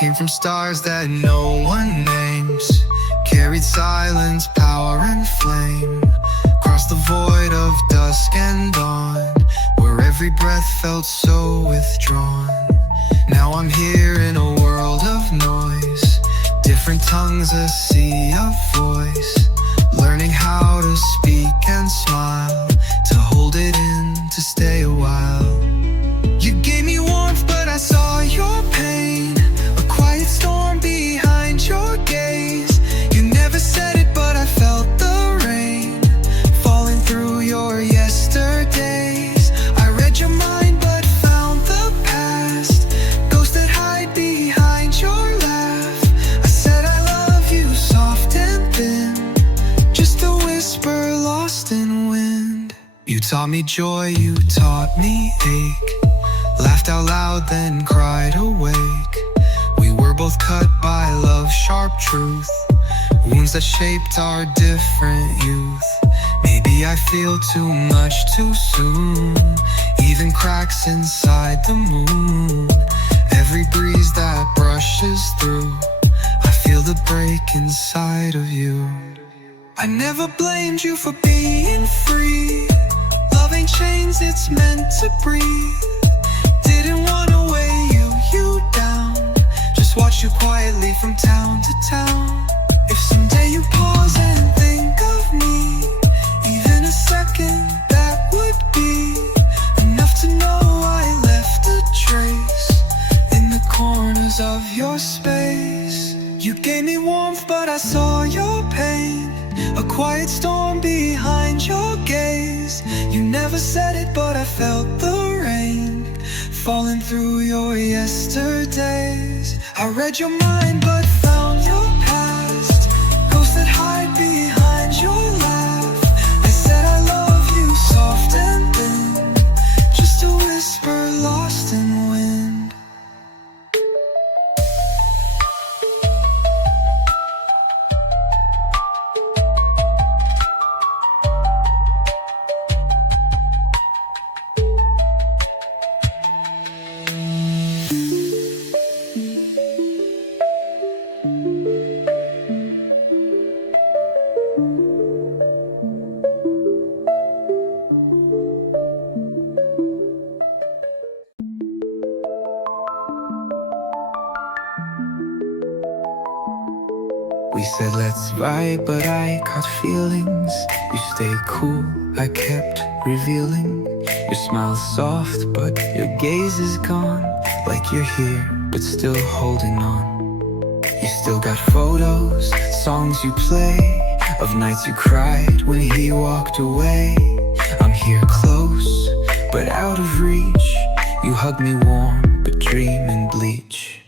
Came from stars that no one names, carried silence, power and flame. Crossed the void of dusk and dawn, where every breath felt so withdrawn. Now I'm here in a world of noise, different tongues, a sea of voice. Learning how to speak and smile, to hold it in, to stay a while. You gave me warmth, but I saw your pain, a quiet storm behind your gaze. You never said it, but I felt the rain falling through your yesterdays. I read your mind, but found the past, ghosts that hide behind your laugh. I said I love you, soft and thin, just a whisper lost in wind. You taught me joy, you taught me ache, laughed out loud, then cried awake. We were both cut by love's sharp truth, wounds that shaped our different youth. Maybe I feel too much too soon, even cracks inside the moon. Every breeze that brushes through, I feel the break inside of you. I never blamed you for being free. Love ain't chains, it's meant to breathe. Didn't wanna weigh you down, just watch you quietly from town to town. If someday you pause and think of me, even a second, that would be enough to know I left a trace in the corners of your space. You gave me warmth, but I saw your pain, a quiet storm behind your gaze. You never said it, but I felt the rain falling through your yesterdays. I read your mind, but found your past, ghosts that hide behind your laugh. I said I love you, soft and thin, just a whisper lost in wind. We said let's vibe, but I caught feelings. You stayed cool, I kept revealing. Your smile's soft, but your gaze is gone. Like you're here, but still holding on. You still got photos, songs you play, of nights you cried when he walked away. I'm here close, but out of reach. You hug me warm, but dream in bleach.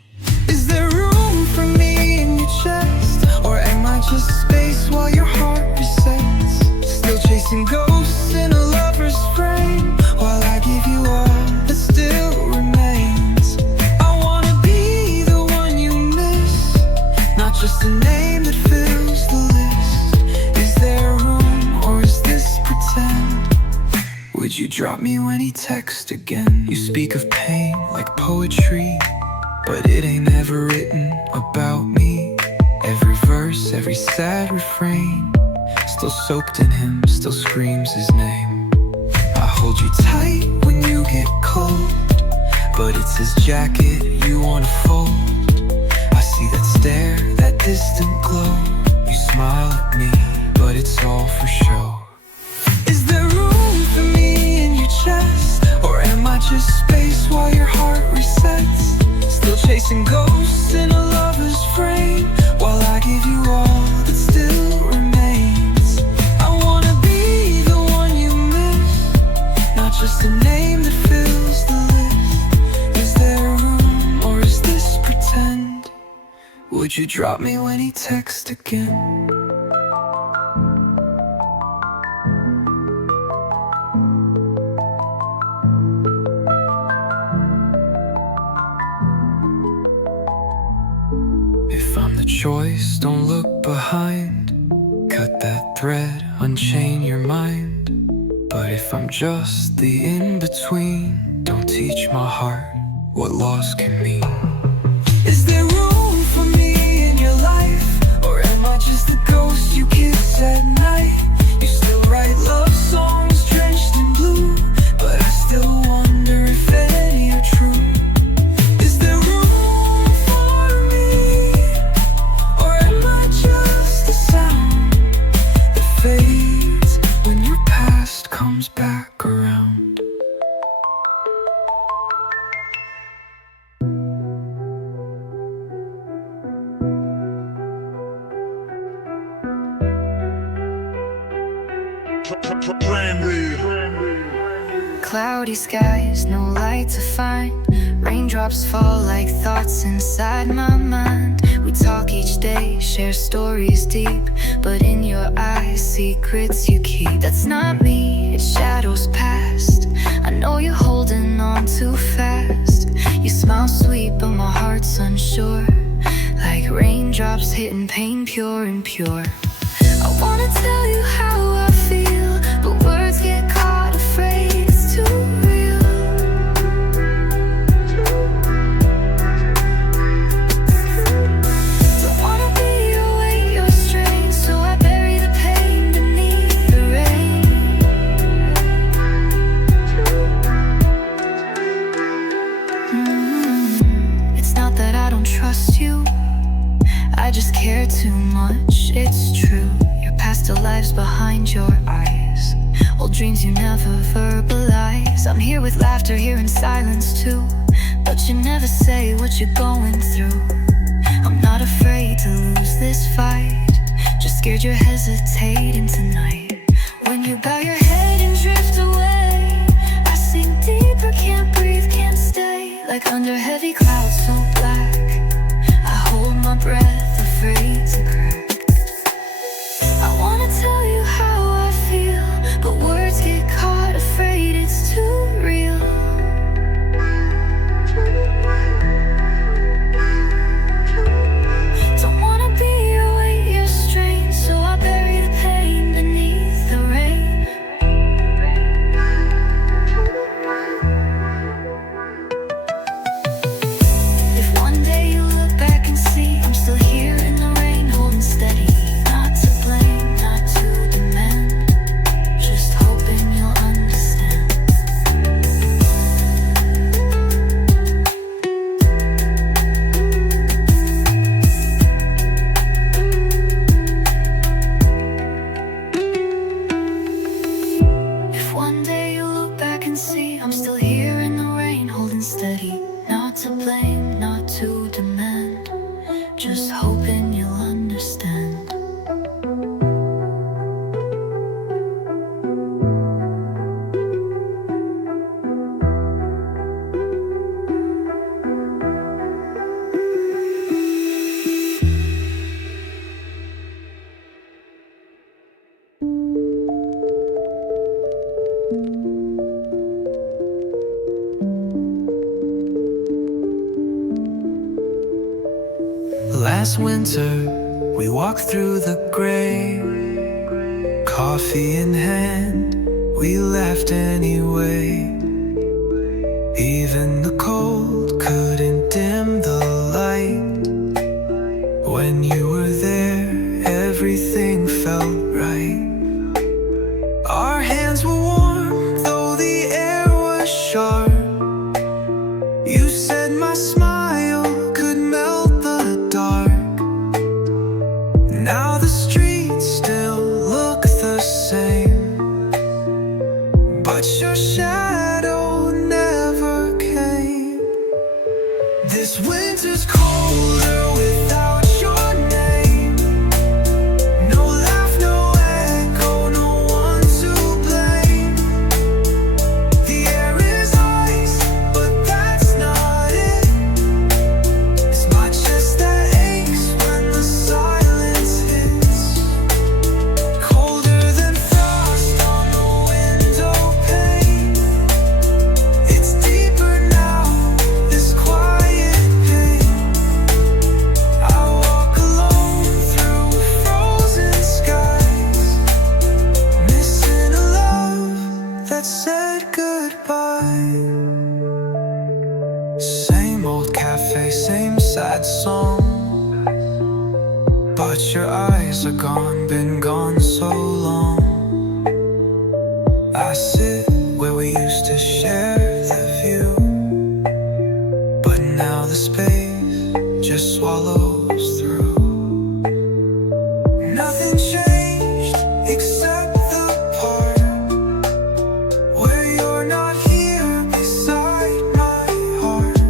Is there room for me in your chest? Or am I just space while your heart resets? Still chasing ghosts in a lover's frame, while I give you all that still remains. I wanna be the one you miss, not just a name that fills the list. Is there room, or is this pretend? Would you drop me when he texts again? You speak of pain like poetry, but it ain't ever written about me. Every verse, every sad refrain, still soaked in him, still screams his name. I hold you tight when you get cold, but it's his jacket you wanna fold. I see that stare, that distant glow. You smile at me, but it's all for show. Is there room for me in your chest? Or am I just space while your heart resets? Still chasing ghosts in a lover's frame, while I give you all that still remains. I wanna be the one you miss, not just a name that fills the list. Is there room, or is this pretend? Would you drop me when he texts again? If I'm the choice, don't look behind. Cut that thread, unchain your mind. But if I'm just the in-between, don't teach my heart what loss can mean. Is there room? Cloudy skies, no light to find. Raindrops fall like thoughts inside my mind. We talk each day, share stories deep, but in your eyes, secrets you keep. That's not me, it's shadows past. I know you're holding on too fast. You smile sweet, but my heart's unsure. Like raindrops hitting pain pure and pure. I wanna tell you how I feel, but words get caught, afraid it's too real. Don't wanna be your weight, your strain, so I bury the pain beneath the rain. It's not that I don't trust you, I just care too much, it's true. Your past still lives behind your eyes, old dreams you never verbalize. I'm here with laughter, here in silence too, but you never say what you're going through. I'm not afraid to lose this fight, just scared you're hesitating tonight. When you bow your head and drift away, I sink deeper, can't breathe, can't stay. Like under heavy clouds so black, I hold my breath, afraid to crack. I wanna tell you how I feel, but words get caught, afraid it's too real. Don't wanna be your weight, your strain, so I bury the pain beneath the rain. If one day you look back and see I'm still here in the rain, holding steady, not to blame, not to demand, just hoping you'll understand. If one day you look back and see I'm still here in the rain, holding steady, not to blame, not to demand, just hoping you'll understand. Last winter, we walked through the gray, coffee in hand, we laughed anyway. Even the cold couldn't dim the light. When you were there, everything felt right. Our hands were warm, though the air was sharp. You said my smile could melt the dark. Now the streets still look the same, but your shadow never came. This winter's colder without your name. No laugh, no echo, no one to blame. The air is ice, but that's not it. It's my chest that aches when the silence hits. Colder than frost on the window pane. It's deeper now, this quiet pain. I walk alone through frozen skies, missing a love that said goodbye. Same old cafe, same sad song, but your eyes are gone, been gone so long. I sit where we used to share the view, but now the space just swallows through. Nothing changed except the part where you're not here beside my heart.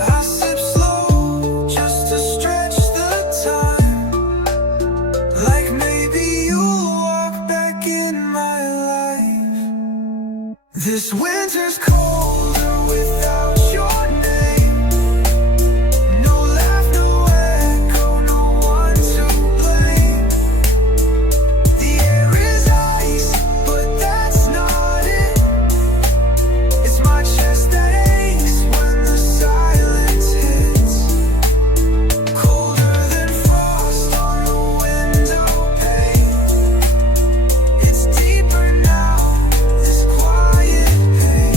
I sip slow just to stretch the time, like maybe you'll walk back This winter's colder without your name. No laugh, no echo, no one to blame. The air is ice, but that's not it. It's my chest that aches when the silence hits. Colder than frost on the window pane. It's deeper now, this quiet pain.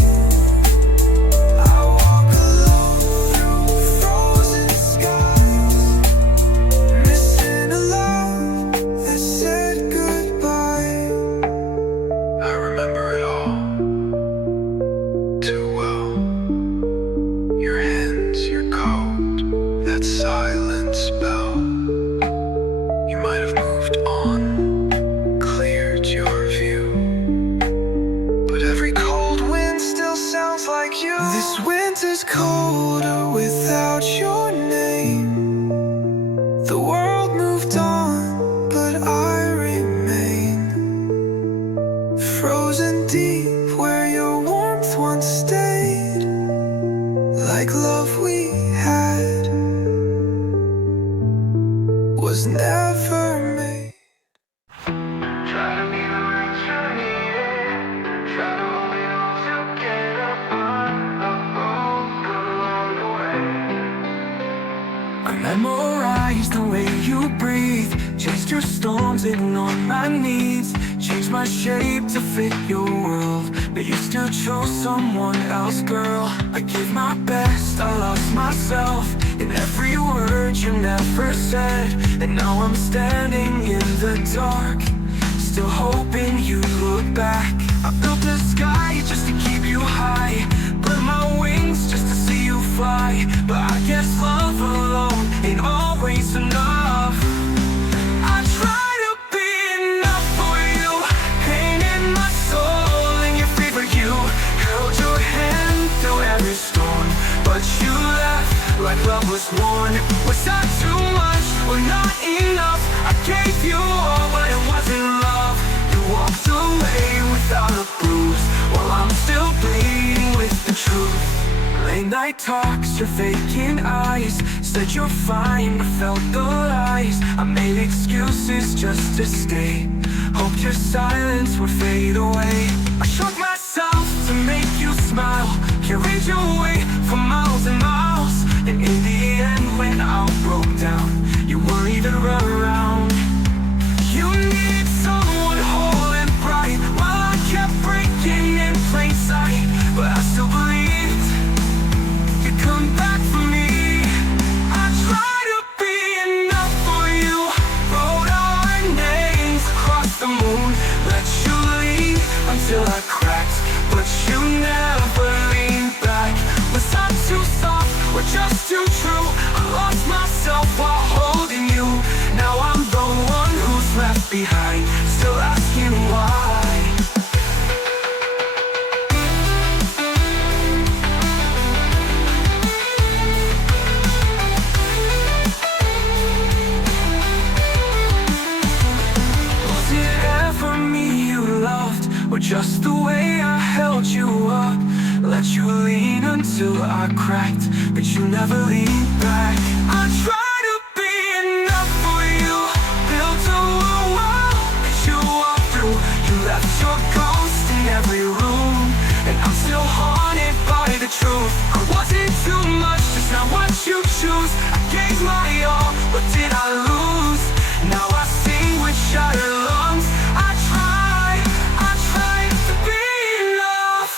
I walk alone through frozen skies, missing a love that said goodbye. I remember it all too well. Your hands, your coat, that silent spell. You might have moved on, cleared your view, but every cold wind still sounds like you. This winter's colder without your name. The world moved on, but I remain frozen deep where your warmth once stayed. Like love we had was never made. Try to be the rich and try to hold it all together, but along the way. I memorized the way you breathe, chased your storms, ignored my needs, changed my shape to fit your world, but you still chose someone else, girl. I gave my best, I lost myself in every word you never said, and now I'm standing in the dark, still hoping you look back. I built the sky just to keep you high, burn my wings just to see you fly, but I guess love alone ain't always enough. I try to be enough for you, pain in my soul and your feet for you, held your hand through every storm, but you left like love was worn. Was that too much or not enough? I gave you all, but it wasn't love. You walked away without a bruise, while I'm still bleeding with the truth. Late night talks, your faking eyes said you're fine, but felt the lies. I made excuses just to stay, hoped your silence would fade away. I shook myself to make you smile, carried your weight for miles and miles, and in the end when I broke down, you weren't even around. You needed someone whole and bright, while I kept breaking in plain sight, but I still believed you'd come back for me. I tried to be enough for you, wrote our names across the moon, let you leave until I cracked, but you never leaned back. Was I too soft or just too true? I lost myself while holding you. Now I'm the one who's left behind, still asking why. Was it ever me you loved, or just the way I held you up? Let you lean until I cracked, but you never leaned back. I tried to be enough for you, built a wall that you walked through. You left your ghost in every room, and I'm still haunted by the truth. Or was it too much, just not what you choose? I gave my all, but did I lose? Now I sing with shattered lungs. I tried to be enough.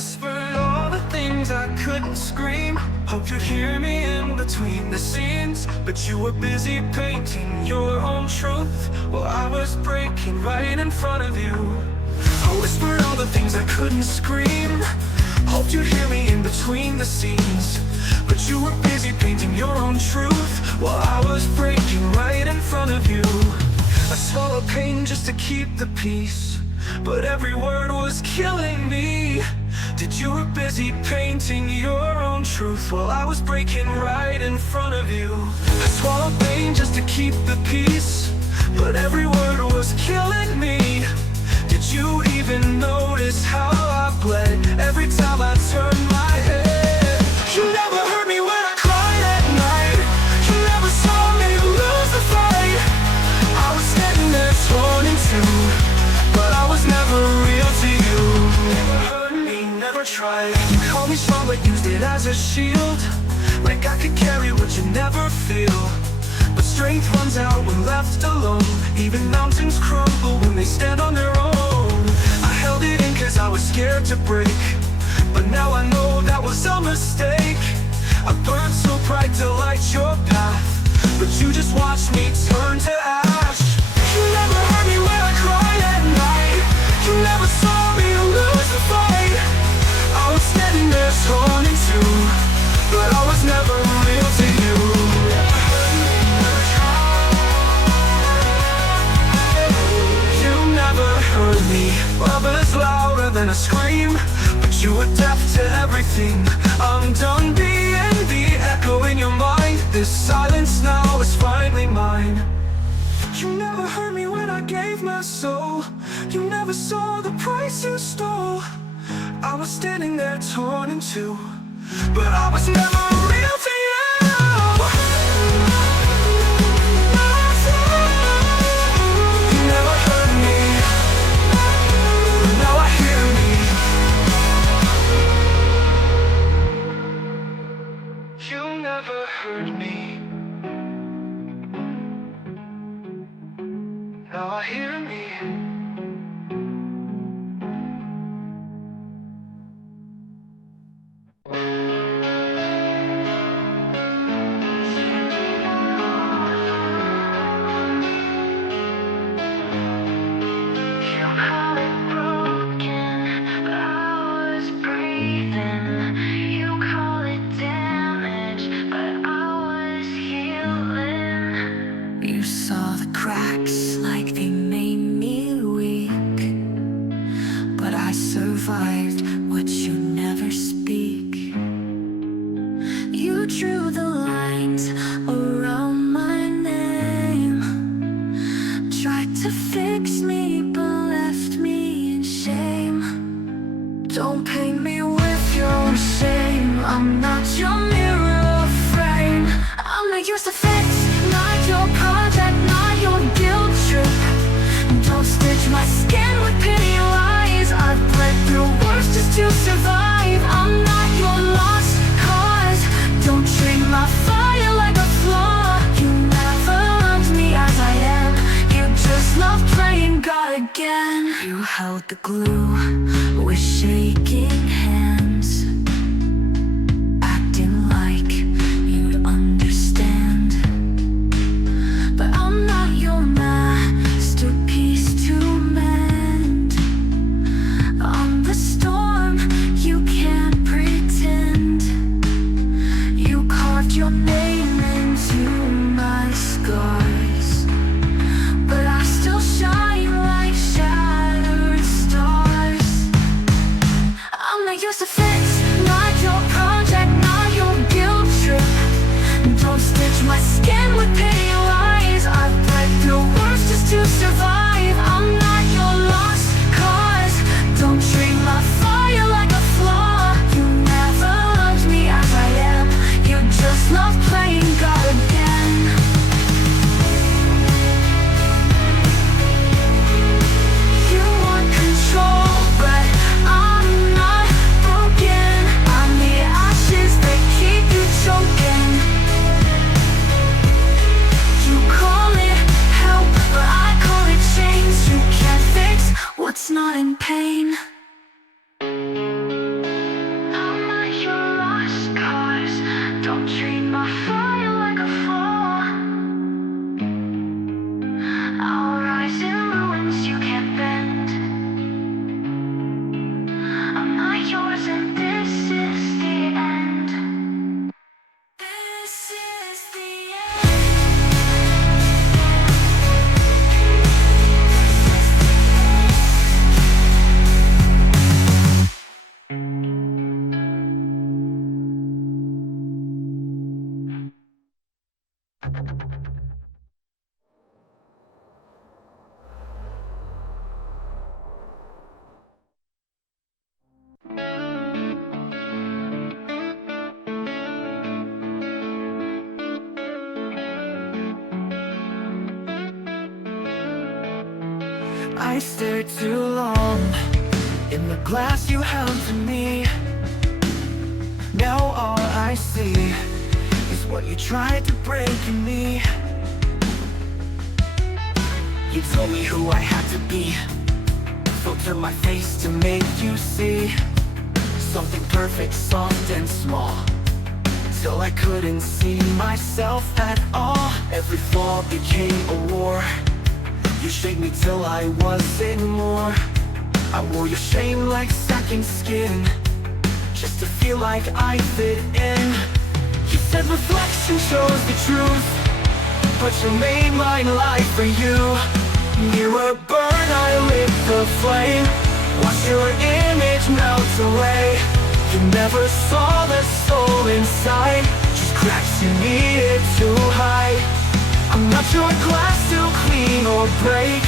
whispered all the things I couldn't scream. Hope you'd hear me in between the scenes, but you were busy painting your own truth while I was breaking right in front of you. I whispered all the things I couldn't scream. Hoped you'd hear me in between the scenes, but you were busy painting your own truth while I was breaking right in front of you. I swallowed pain just to keep the peace, but every word was killing me. Did you were busy painting your own truth while I was breaking right in front of you. I swallowed pain just to keep the peace, but every word was killing me. Did you even notice how I bled every time I turned my head? You never heard me when I cried at night. You never saw me lose the fight. I was standing there torn in two, but I was never real to you. Never heard me, never tried. You called me strong but used it as a shield, like I could carry what you never feel. But strength runs out when left alone. Even mountains crumble when they stand on their own. I held it in cause I was scared to break, but now I know that was a mistake. I burned so bright to light your path, but you just watched me turn to ash. You never heard me when I cried at night. You never saw me lose the fight. I was standing there torn in two, but I was never real to you. You never heard me. Love is louder than a scream, but you were deaf to everything. I'm done being the echo in your mind. This silence now is finally mine. You never heard me when I gave my soul. You never saw the price you stole. I was standing there torn in two, but I was never real to you. You never heard me, but now I hear me. You never heard me, now I hear me. You saw the cracks like they made me weak, but I survived what you never speak. You drew the lines around my name, tried to fix me but left me in shame. Don't paint me with your shame. I'm not your mirror frame. I'm not yours to fix, not your project, not your guilt trip. Don't stitch my skin with pity lies. I've bled through worse just to survive. I'm not your lost cause. Don't treat my fire like a flaw. You never loved me as I am. You just love playing God again. You held the glue with shaking hands, acting like you'd understand. But I'm not your masterpiece to mend. I'm the storm, you can't pretend. You carved your name into my scars, but I still shine like shattered stars. I'm not yours to fix, not your project, not your guilt trip. Don't stitch my skin with pity lies. I've bled through worse just to survive. I'm not your lost cause. Don't treat my fire like a flaw. You never loved me as I am. You just love playing God again. You want control, but I'm not broken. I'm the ashes that keep you choking. You call it help, but I call it change. Don't treat my fire like a flaw. I'll rise in ruins you can't bend. I'm not yours and this is the end. This is the I stared too long in the glass you held to me. Now all I see is what you tried to break in me. You told me who I had to be, filter my face to make you see something perfect, soft and small, till I couldn't see myself at all. Every flaw became a war. You shaped me till I wasn't more. I wore your shame like sacking skin, just to feel like I fit in. You said reflection shows the truth, but you made mine lie for you. Mirror burn, I lit the flame, watch your image melt away. You never saw the soul inside, just cracks you needed to hide. I'm not your glass to clean or break,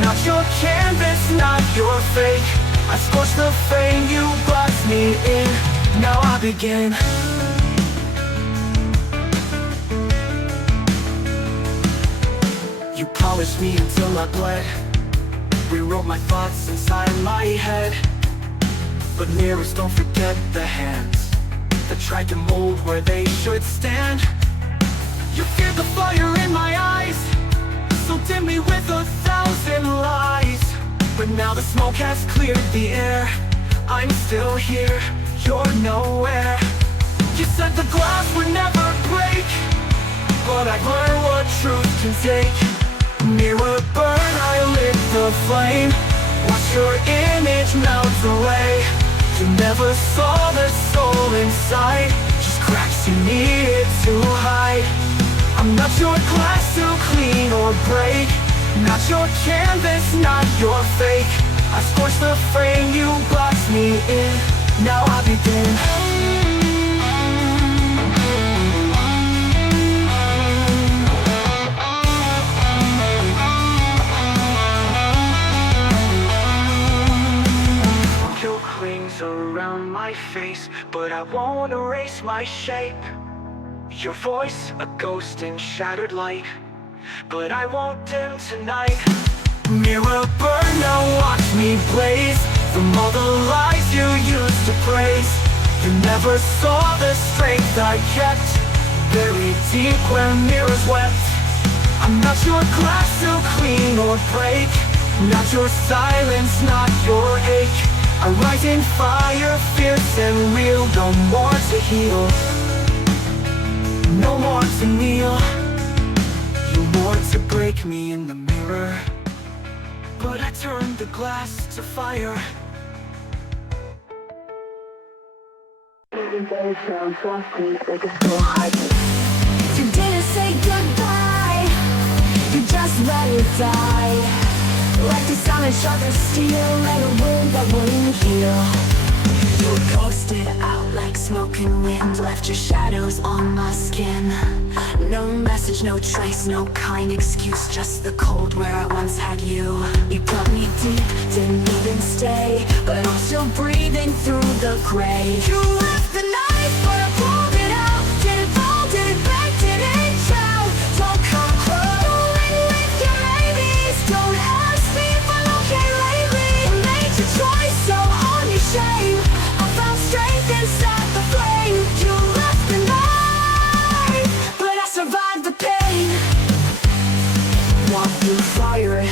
not your canvas, not your fake. I scorched the frame you boxed me in, now I begin. You polished me until I bled, rewrote my thoughts inside my head. But mirrors don't forget the hands that tried to mold where they should stand. You feared the fire in my eyes, so dim me with 1,000 lies. But now the smoke has cleared the air, I'm still here, you're nowhere. You said the glass would never break, but I learned what truth can take. Mirror burn, I lit the flame, watch your image melt away. You never saw the soul inside, just cracks you needed to hide. I'm not your glass to clean or break, not your canvas, not your fake. I scorched the frame you boxed me in, now I begin. Guilt clings around my face, but I won't erase my shape. Your voice, a ghost in shattered light, but I won't dim tonight. Mirror burn, now watch me blaze from all the lies you used to praise. You never saw the strength I kept, buried deep where mirrors wept. I'm not your glass to clean or break, not your silence, not your ache. I rise in fire, fierce and real, no more to heal, no more to kneel, no more to break me in the mirror. But I turned the glass to fire. Everybody sounds softly like a slow heartbeat. You didn't say goodbye, you just let it die. Like the silent sharp as steel, and a wound that wouldn't heal. You were ghosted out like smoke and wind, left your shadows on my skin. No message, no trace, no kind excuse, just the cold where I once had you. You brought me deep, didn't even stay, but I'm still breathing through the gray. You left the knife, but I pulled it out. Didn't fall, didn't break, didn't drown. Don't come crawling with your maybes. Don't ask me if I'm okay lately. You made your choice, so on your shame. I found strength inside the flame. You left the knife, but I survived the pain. Walked through fire,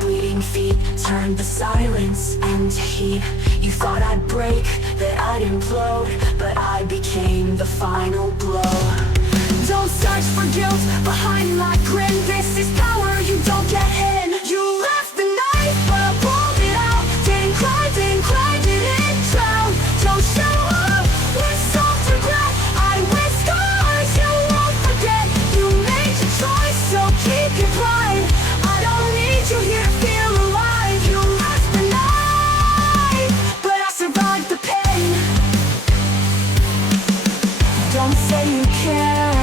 bleeding feet, turned the silence and heat. You thought I'd break, that I'd implode, but I became the final blow. Don't search for guilt behind my grin. This is power you don't get in. You left the knife, but I pulled it out. Didn't cry, didn't drown. Don't show up with soft regret. I with scars you won't forget. You made your choice, so keep your pride. I don't need you here to feel alive. You left the knife, but I survived the pain. Don't say you care,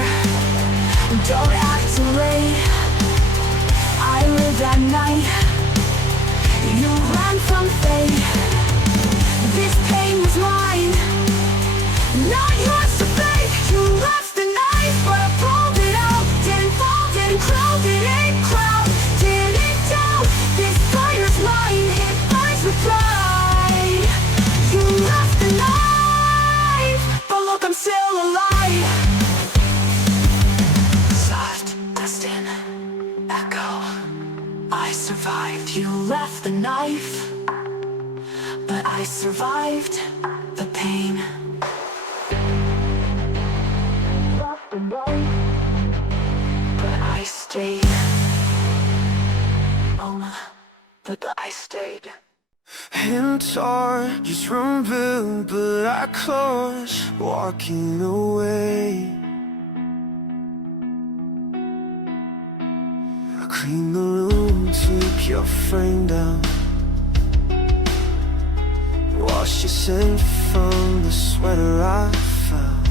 don't act too late. I lived at night, you ran from fate. This pain was mine, not yours to fake. You left the knife, but I pulled it out. Didn't fall, didn't crawl, didn't crowd, didn't doubt. This fire's mine, it burns with pride. You left the knife, but look, I'm still alive. Soft, distant echo. I survived. You left the knife, but I survived the pain. Left the knife, but I stayed. But I stayed. Hands are just rumble, but I close, walking away. I clean the room, took your frame down, wash your scent from the sweater I found.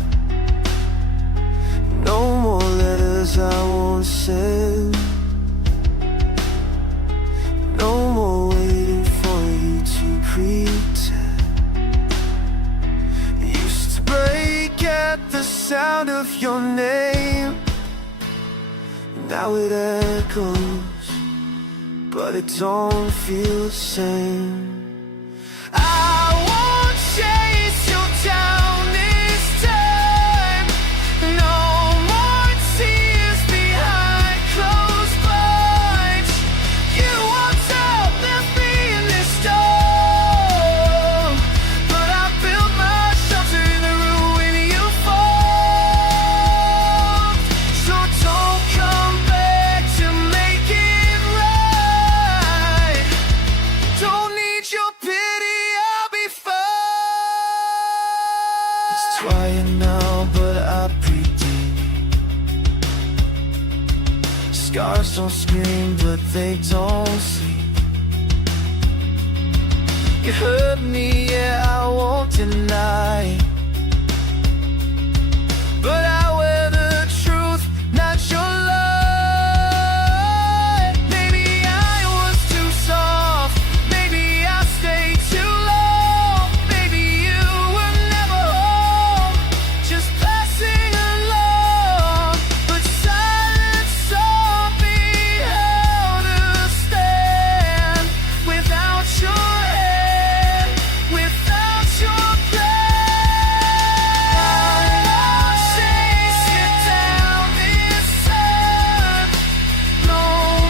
No more letters I won't send. No more waiting for you to pretend. Used to break at the sound of your name. Now it echoes, but it don't feel the same. I won't chase you down this time. No more tears behind closed blinds. You walked out, left me in this storm, but I built my shelter in the ruin you formed. So don't come back to make it right. Don't need your pity, I'll be fine. It's twice now, but I pretend. Scars don't scream, but they don't sleep. You hurt me, yeah, I won't deny. But I wear the truth, not your lie. Maybe I was too soft, maybe I stayed too long. Maybe you were never home, just passing along. But silence saw me held to stand. Without your hand, without your plan, I won't chase you down this time. No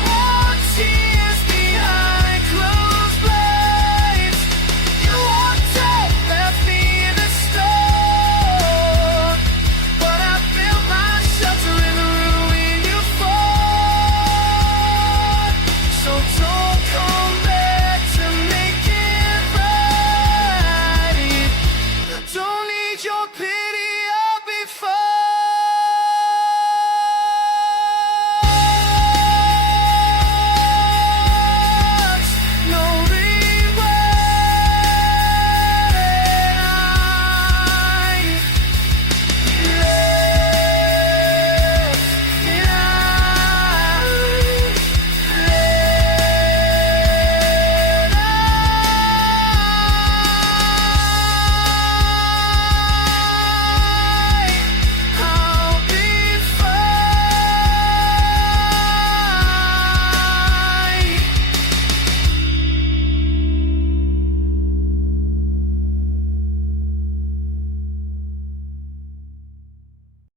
more tears behind closed blinds. You walked out, left me in the storm, but I built my shelter in the ruin you formed. So don't come back to make it right. Don't need your pity.